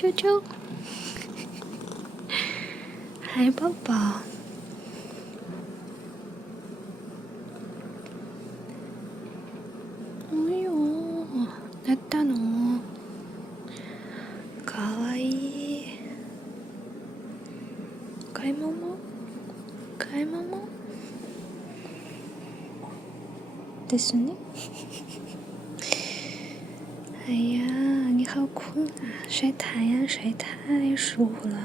啾啾，海宝宝。哎呦，なったの？かわいい。買い物？買い物？ですね。哎呀，你好困啊！晒太阳晒太舒服了。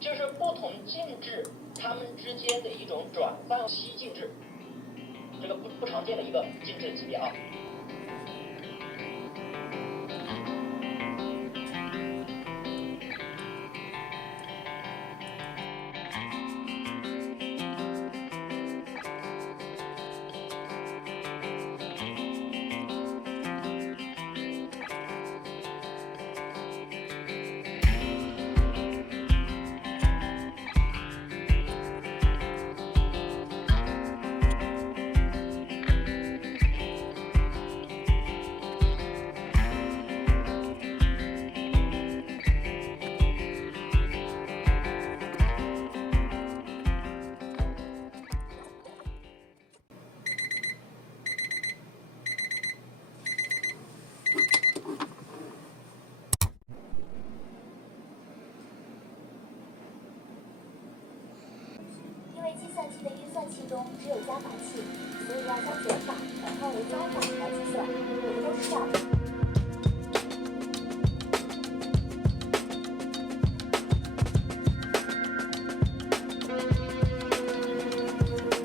这是不同静置它们之间的一种转换期静置，这个不常见的一个静置级别啊。因为计算器的运算器中只有加法器，所以要将减法转换为加法来计算，我们都知道。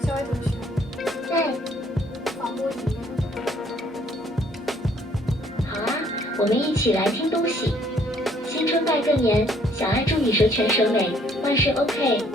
小伟同学，在。广播语。好啊，我们一起来听东西。新春拜个年，小爱祝你十全十美，万事 OK。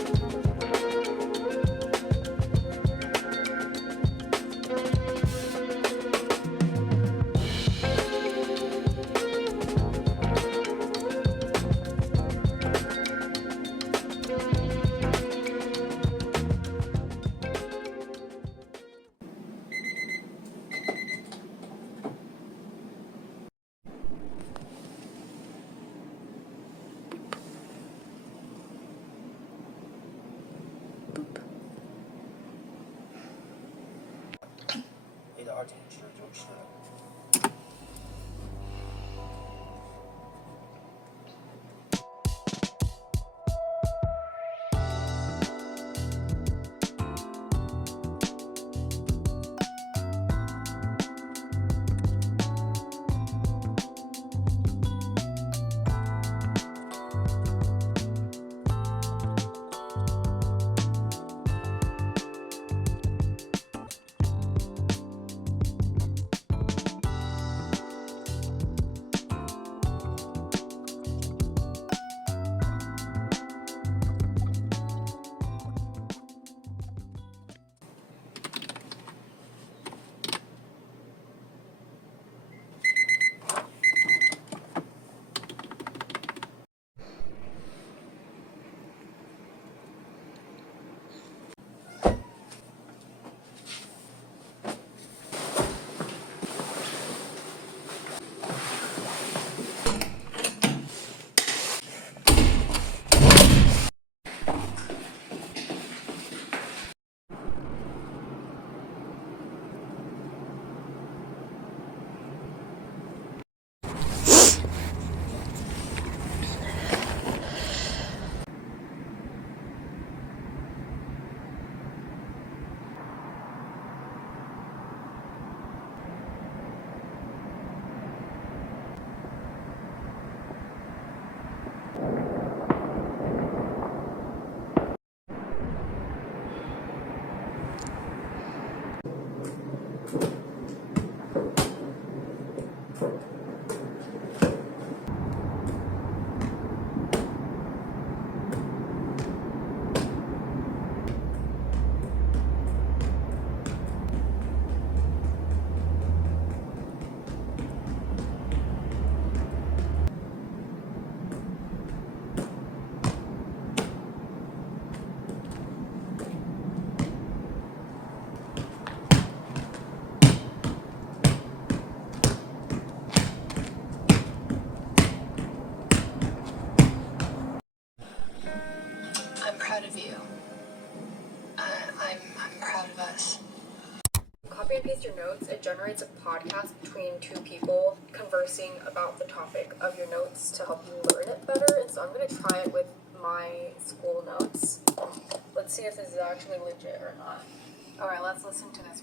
generates a podcast between two people conversing about the topic of your notes to help you learn it better. And so I'm going to try it with my school notes. Let's see if this is actually legit or not. All right, let's listen to this.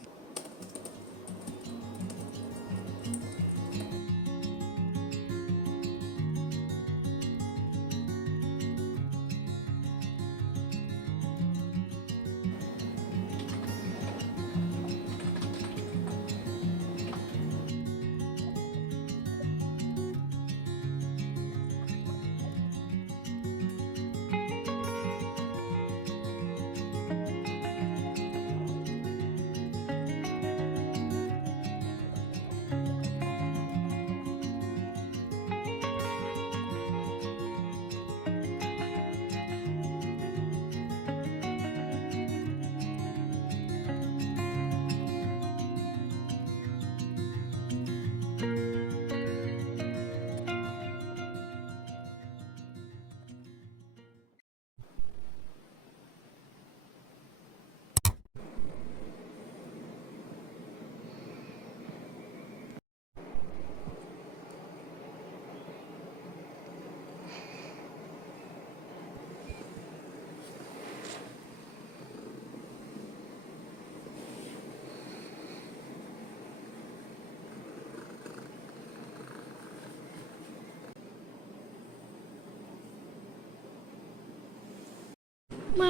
猫，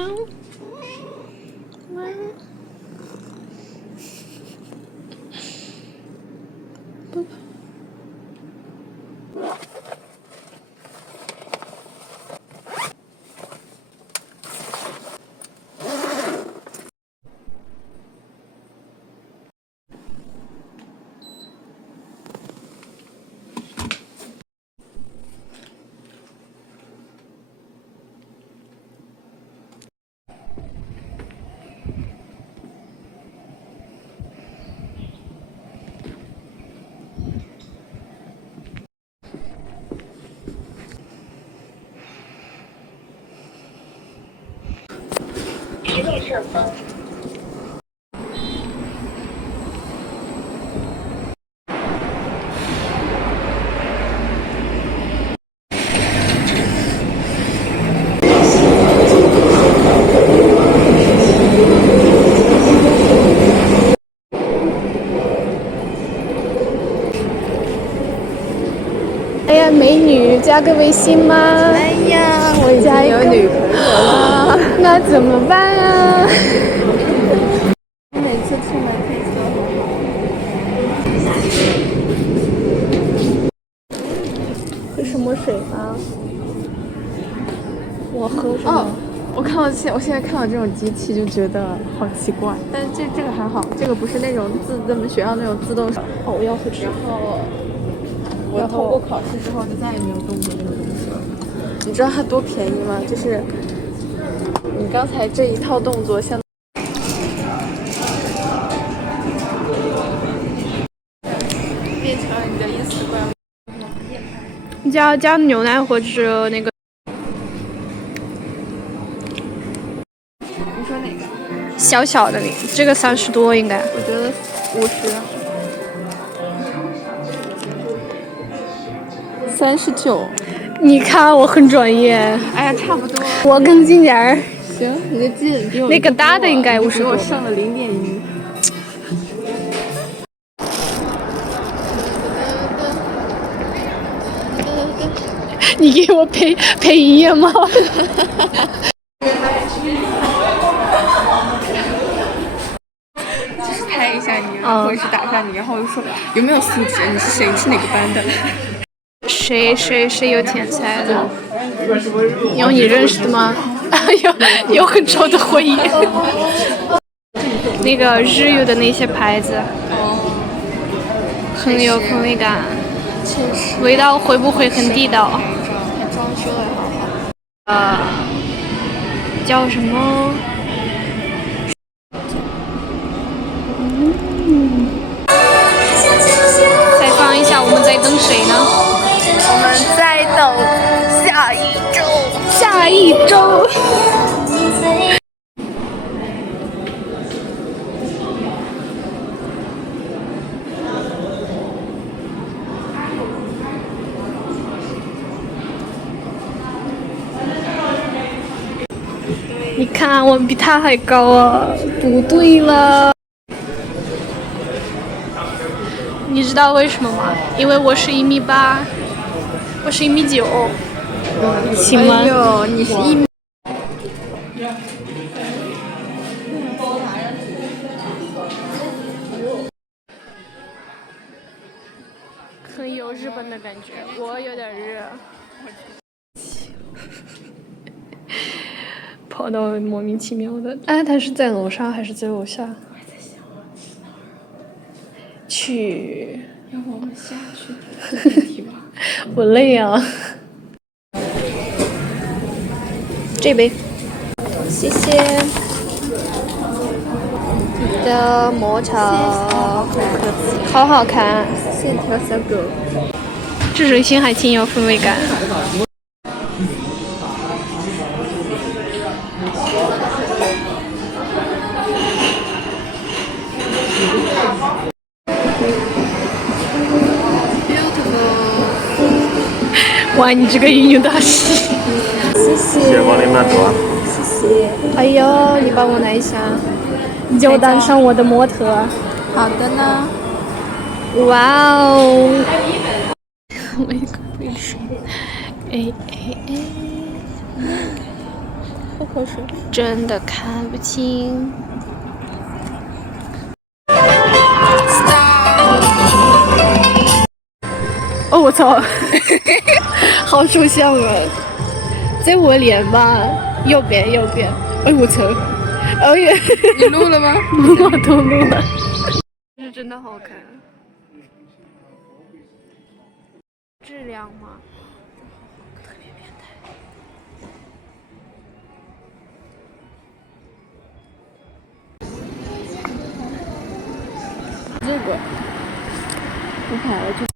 猫，不跑。实力是风。哎呀，美女，加个微信吗？哎呀，我已经有女朋友了。那怎么办啊？我每次出门可以喝。喝什么水吗？我喝什么？哦，我现在看到这种机器就觉得好奇怪，但是这个还好，这个不是那种咱们学校那种自动。哦，我要喝这个。我通过考试之后就再也没有动过这个东西了。你知道它多便宜吗？就是你刚才这一套动作相变成了你的Instagram。加牛奶或者那个。你说哪个？小小的那个，这个30多应该。我觉得50。39。你看我很专业。哎呀，差不多。我更近点儿。行，你的近比我那个大的应该50多。比我上了0.1。你给我配音乐吗？就是拍一下你，或者是打上你，然后就说有没有素质，你是谁，你是哪个班的？谁有天才的？有你认识的吗？有很臭的回忆。那个日语的那些牌子，很有氛围感。确实。味道会不会很地道？看装修的好好。叫什么？再放一下，我们在等谁呢？我们在等下一周。下一周。你看我比他还高啊！不对了，你知道为什么吗？因为我是1.8米，我是1.9米，行吗？哎呦，你是1米。很有日本的感觉，我有点热。跑到莫名其妙的，哎，他是在楼上还是在楼下？去，要不我们下去坐电梯吧？我累啊。这杯，谢谢。你的抹茶，好好看，线条小狗。这水星还挺有氛围感。哇，你这个运用大师。谢谢。帮你慢走啊。谢谢。哎呦，你帮我拿一下，你就当上我的模特。好的呢。哇哦！我一个背水。哎哎哎！喝口水。真的看不清。哦，我操！好抽象啊！在我脸吧，右边，右边。哎，我操！哎呀，你录了吗？录了，都录了。是真的好看。质量吗？特别变态。这个不跑了就。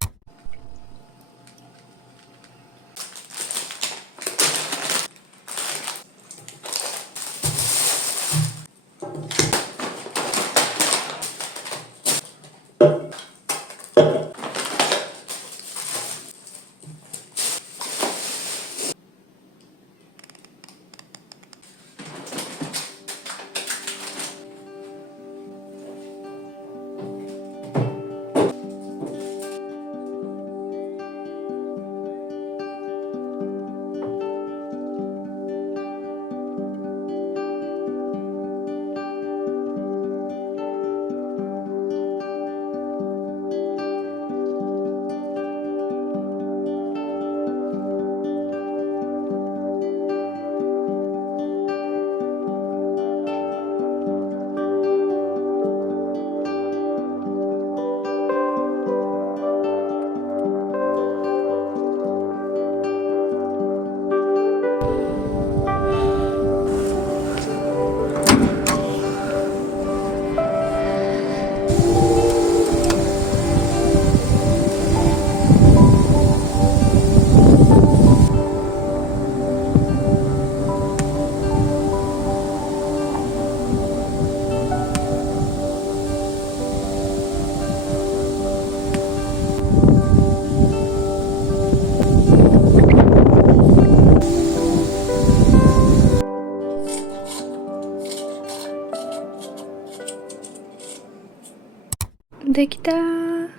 できたー。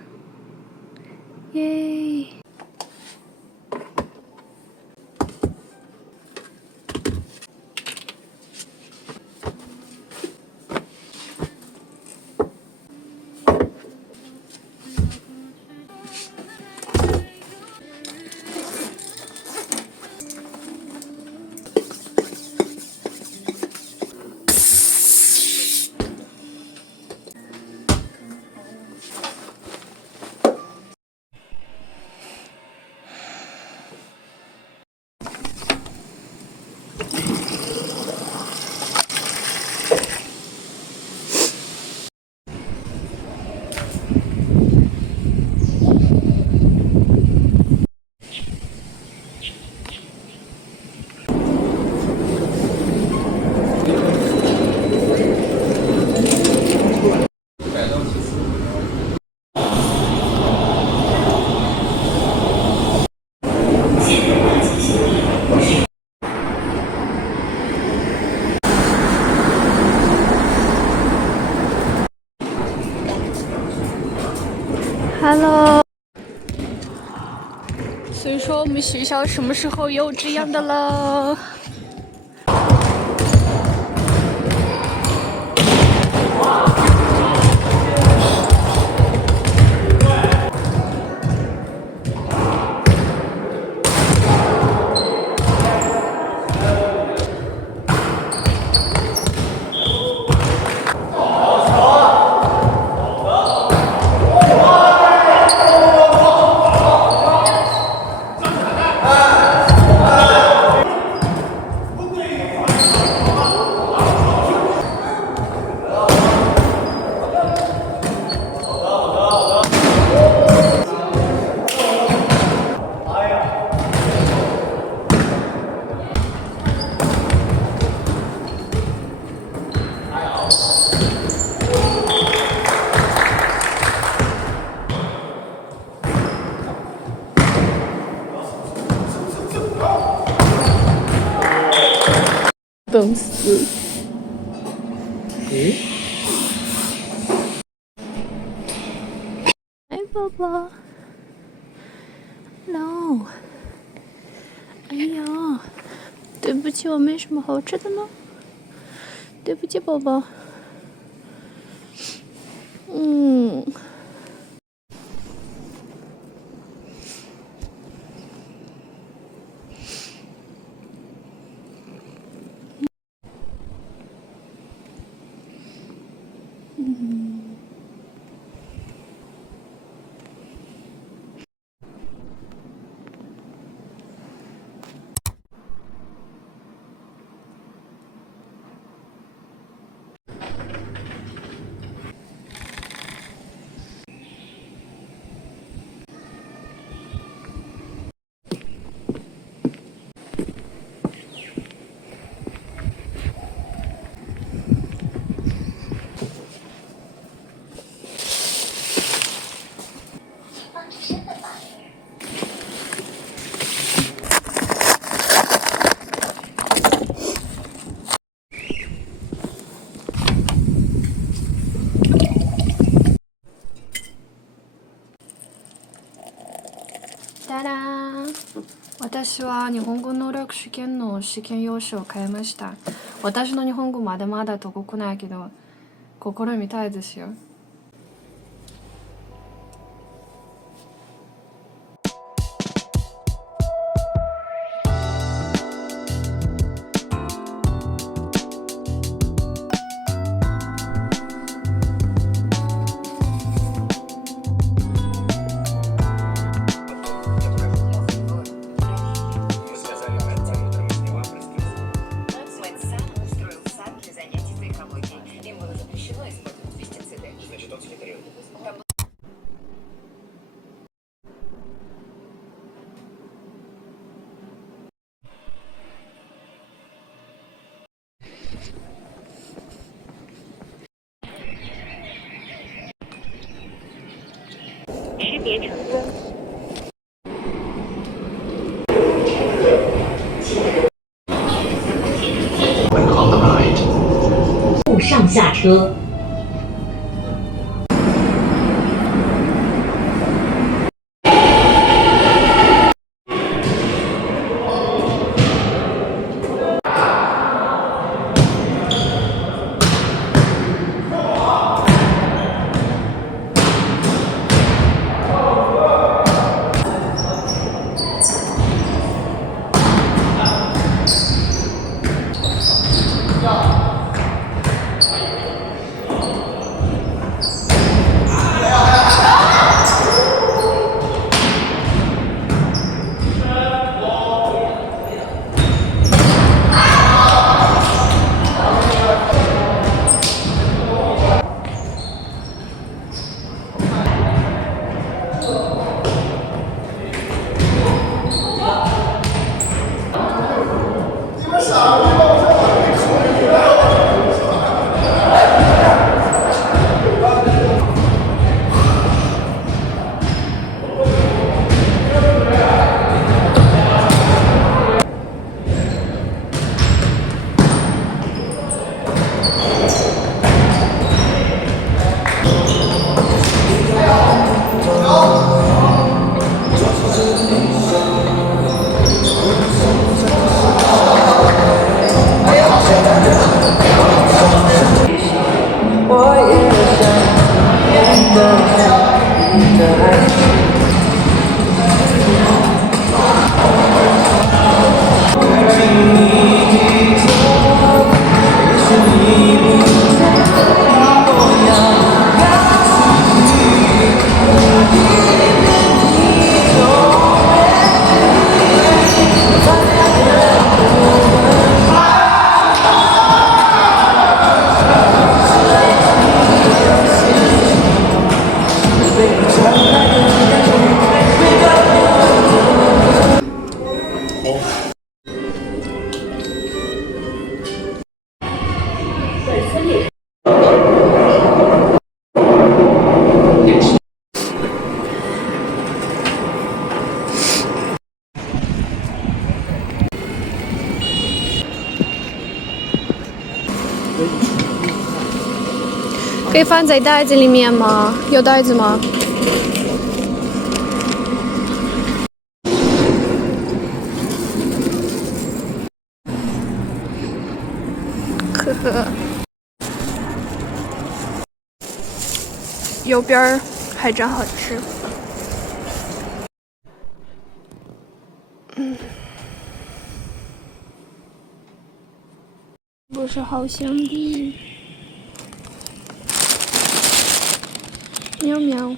イエーイ。所以说我们学校什么时候有这样的了？等死！哎，宝宝 ，no！ 哎呀，对不起，我没什么好吃的呢。对不起，宝宝。たらーん。私は日本語能力試験の試験用紙を買いました。私の日本語まだまだ遠くないけど、心みたいですよ。识别成功。上下车。可以放在袋子里面吗？有袋子吗？呵呵。油边儿还真好吃。不是好香的。喵喵。